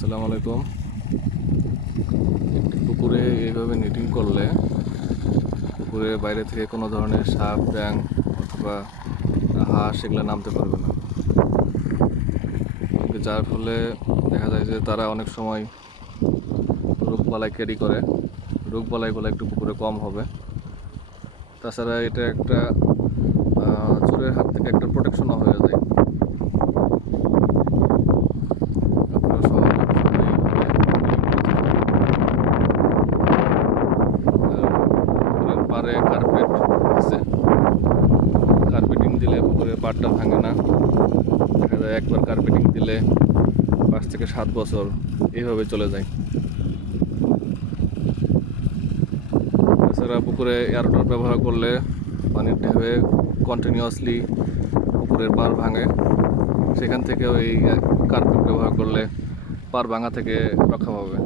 আসসালামু আলাইকুম। একটি পুকুরে এইভাবে নেটিং করলে পুকুরের বাইরে থেকে কোনো ধরনের সাপ, ব্যাঙ অথবা হাঁস এগুলো নামতে পারবে না। যার ফলে দেখা যায় যে তারা অনেক সময় রোগবালাই ক্যারি করে, রোগবালাইগুলো একটু পুকুরে কম হবে। তাছাড়া এটা একটা চোরের হাত থেকে একটা প্রোটেকশনও হয়ে যায়। আপনারা সবাই পুকুরের পাড়ে কার্পেটিং দিলে পুকুরের পাড়টা ভাঙে না। দেখা যায় একবার কার্পেটিং দিলে 5 থেকে 7 বছর এইভাবে চলে যায়। এছাড়া পুকুরে এয়ারটর ব্যবহার করলে পানির ঢেউয়ে কন্টিনিউয়াসলি পুকুরের পাড় ভাঙে, সেখান থেকেও এই কার্পেট ব্যবহার করলে পাড় ভাঙা থেকে রক্ষা পাবে।